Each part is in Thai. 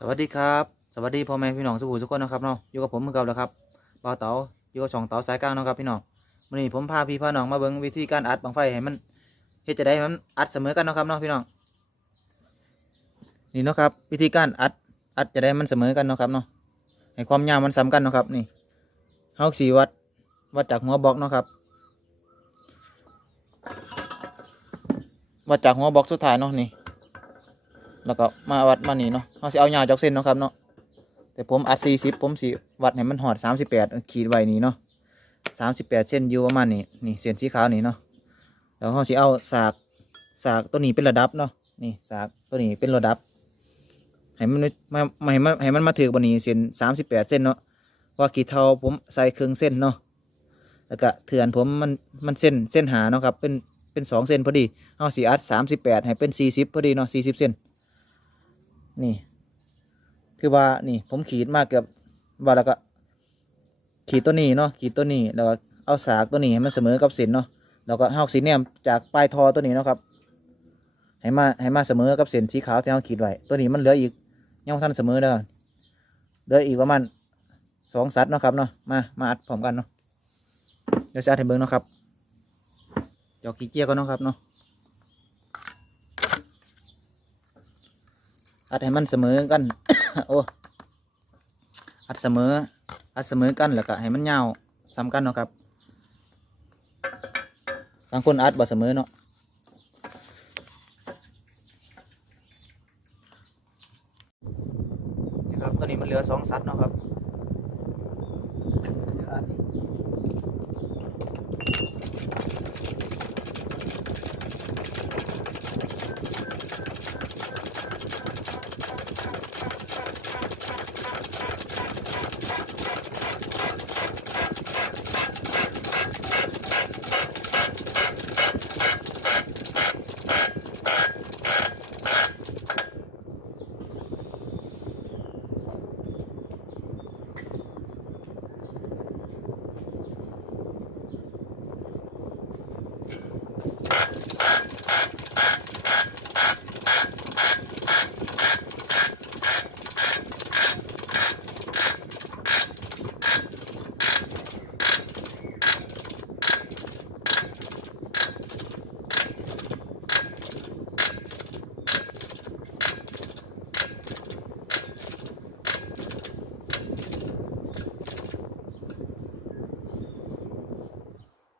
สวัสดีครับสวัสดีพ่อแม่พี่น้องสุภูทุกคนนะครับเนาะอยู่กับผมเหมือนเก่าแล้วครับเบาเต๋าอยู่กับช่องเต๋าสายกลางนะครับพี่น้องวันนี้ผมพาพี่พาน้องมาเบิ่งวิธีการอัดบังไฟให้มันเฮ็ดจะได้มันอัดเสมอกันนะครับเนาะพี่น้องนี่นะครับวิธีการอัดอัดจะได้มันเสมอกันนะครับเนาะให้ความยาวมันซ้ำกันนะครับนี่เฮาสี่วัดวัดจากหัวบล็อกนะครับวัดจากหัวบล็อกสุดท้ายเนาะนี่ แล้วก็มาวัดมานี่เนาะเขาสิเอายาจากเส้นเนาะครับเนาะแต่ผมอัดสี่สิบผมสิวัดให้มันหอดสามสิบแปดขีดไว้นี่เนาะสามสิบแปดเส้นอยู่ประมาณนี้นี่เส้นสีขาวนี่เนาะแล้วเขาสิเอาสากสากตัวนี้เป็นระดับเนาะนี่สากตัวนี้เป็นระดับให้มันมามาให้มันให้มันมาถือบนนี้เส้นสามสิบแปดเส้นเนาะว่ากี่เท่าผมใส่ครึ่งเส้นเนาะแล้วก็เถื่อนผมมันมันเส้นเส้นหาเนาะครับเป็นเป็นสองเส้นพอดีเอาสีอัดสามสิบแปดให้เป็นสี่สิบพอดีเนาะสี่สิบเส้น นี่ คือว่านี่ ผมขีดมากเกือบว่าแล้วก็ ขีดตัวนี้เนาะขีดตัวนี้แล้วก็เอาสากตัวนี้ให้มันเสมอกับส้นเนาะแล้วก็เอาสีแนมจากปลายทอตัวนี้เนาะครับให้มาให้มาเสมอกับเส้นสีขาวที่เราขีดไว้ตัวนี้มันเหลืออีกยังบ่ทันเสมอเด้อเหลืออีกประมาณสองสัตว์เนาะครับเนาะมามาอัดพร้อมกันเนาะเดี๋ยวจะอัดให้เบิ่งเนาะครับจอกกี่เจียก็เนาะครับเนาะ อัดให้มันเสมอกัน โอ้อัดเสมอ อัดเสมอกันแล้วก็ให้มันยาวซ้ำกันเนาะครับบางคนอัดบ่เสมอเนาะนี่ครับตัวนี้มันเหลือสองสัตว์เนาะครับ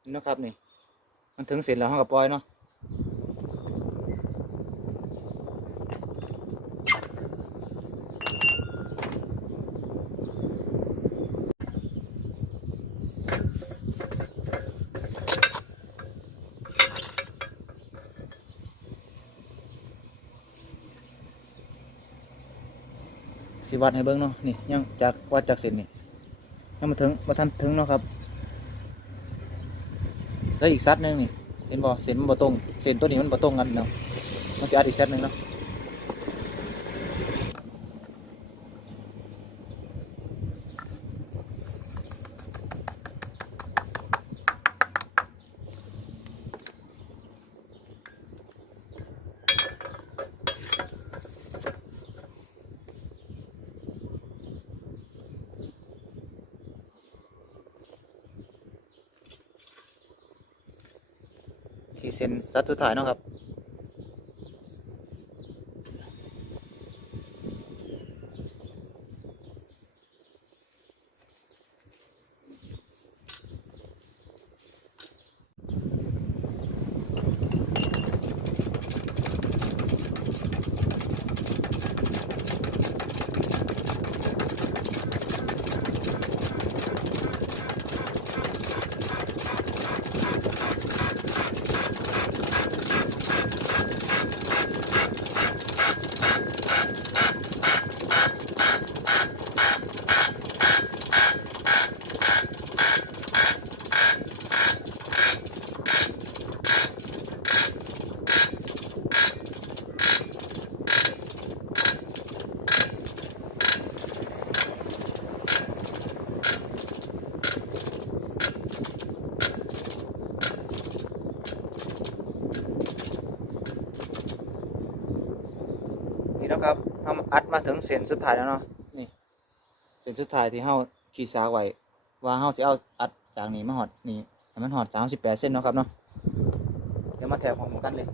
นี่เนาะครับนี่ มันถึงเสร็จแล้วห้องกับปลอยเนาะสิวัดให้เบิ้งเนาะนี่ยังจากวัดจากเส้นนี่ยังมาถึงมาทันถึงเนาะครับ แล้วอีกซัดหนึงนี่เห็นบ่เส้นมันบ่ตรงเส้นตัวนี้มันบ่ตรงกันเนาะมันสิอัดอีกซัดหนึงเนาะ ที่เซนซัดสุดท้ายเนาะครับาอัดมาถึงเส้นสุดท้ายแล้วเนาะนี่เส้นสุดท้ายที่เฮาขีดสาไว้ว่าเฮาสิเอาอัดจากนี้มาหอดนี่ให้มันหอด38เส้นเนาะครับเนาะเดี๋ยวมาแถมของกันเลย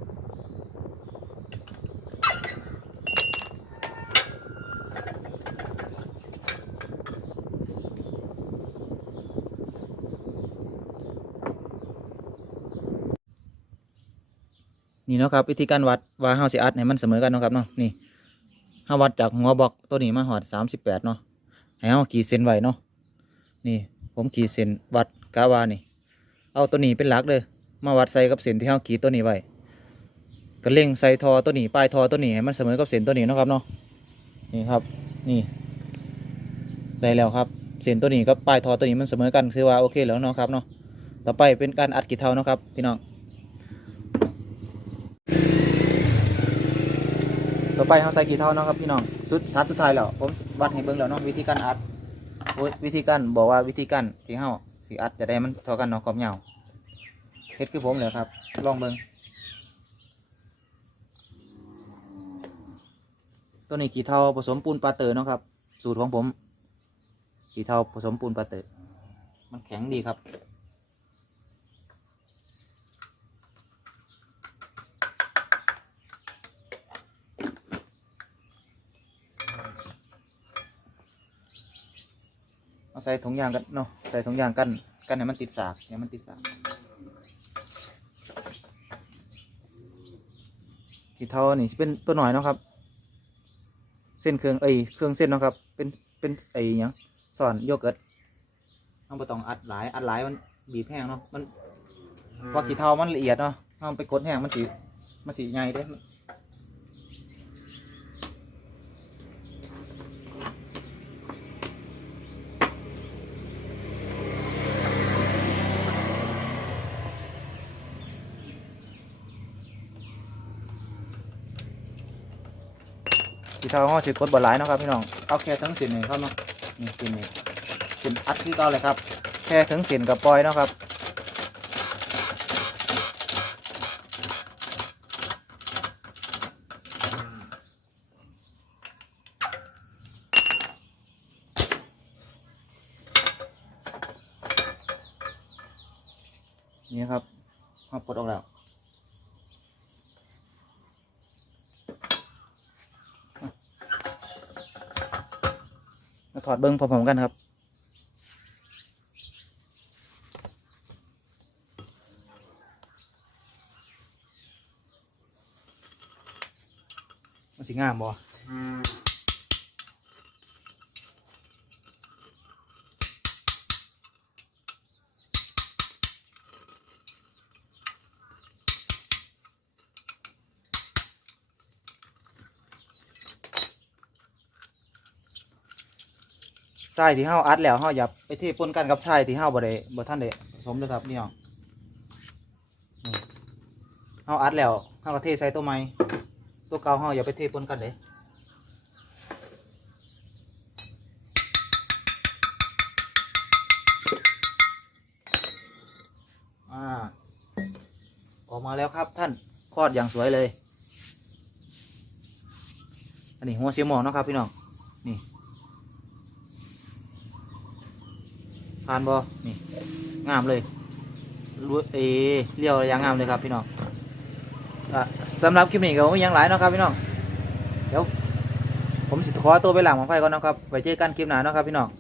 นี่เนาะครับวิธีการวัดว่าเฮาสิอัดให้มันเสมอกันเนาะครับเนาะนี่ เฮาวัดจากหัวบล็อกตัวนี้มาหอด38เนาะให้เฮาขีดเส้นไว้เนาะนี่ผมขีดเส้นวัดกาวานี่ เอาตัวนี้เป็นหลักเลยมาวัดใส่กับเส้นที่เฮาขีดตัวนี้ไว้ก็เล็งใส่ทอตัวนี้ปลายทอตัวนี้ให้มันเสมอกับเส้นตัวนี้นะครับเนาะนี่ครับนี่ได้แล้วครับเส้นตัวนี้กับปลายทอตัวนี้มันเสมอกันคือว่าโอเคแล้วเนาะครับเนาะต่อไปเป็นการอัดกีเท่านะครับพี่น้อง ต่อไปเราใส่กี่เท่าเนาะครับพี่น้องสุดสัดสุดท้ายแล้วผมวัดให้เบิ่งแล้วเนาะวิธีการอัดโอ้ยวิธีการบอกว่าวิธีการที่เฮาสิอัดจะได้มันเท่ากันเนาะความยาวเฮ็ดคือผมเลยครับ ลองเบิ่งตัวนี้กี่เท่าผสมปูนปลาเตอร์เนาะครับ สูตรของผม กี่เท่าผสมปูนปลาเตอร์มันแข็งดีครับ เอาใส่ถุงยางกันเนาะใส่ถุงยางกันกันให้มันติดสากอย่ามันติดสากขีดเท่านี่เป็นตัวหน่อยเนาะครับ เส้นเครื่องเอ้ยเครื่องเส้นเนาะครับ เป็นเป็นไอ้ยังสอนโยเกิร์ตต้องไปต้องอัดหลายอัดหลายมันบีบแห้งเนาะมันพราขีดเท่ามันละเอียดเนาะถ้ามันไปกดแห้งมันสีมันสีใหญ่เด้ สีเทาห้อสีกดบอลหลายเนาะครับพี่น้องเอาแค่ทั้งสินนี่ครับเนาะนี่สินนี่สินอัดที่เก่าเลยครับแค่ถึงสินกับปล่อยเนาะครับนี่ครับเอาปลดออกแล้ว มาถอดเบิ้งพร้อมๆกันครับ มันสิงามบ่ ทรายที่เฮาอัดแล้วเฮาอย่าไปเทปนกันกับทรายที่เฮาบ่ได้บ่ทันได้ผสมเลยครับนี่น้องนี่เฮาอัดแล้วเฮาก็เทใส่ตัวใหม่ตัวเก่าเฮาอย่าไปเทปนกันเด้อ่าออกมาแล้วครับท่านคลอดอย่างสวยเลย อันนี้หัวเสียหมอนะครับพี่น้อง นี่ ผ่านบ่นี่งามเลยรู้เอเลี้ยวย่างงามเลยครับพี่น้องสำหรับคลิปนี้ก็ไม่ยังหลายนะครับพี่น้องเดี๋ยวผมสิขอตัวไปหลังของไฟก่อนนะครับไว้เจอกันคลิปหน้านะครับพี่น้อง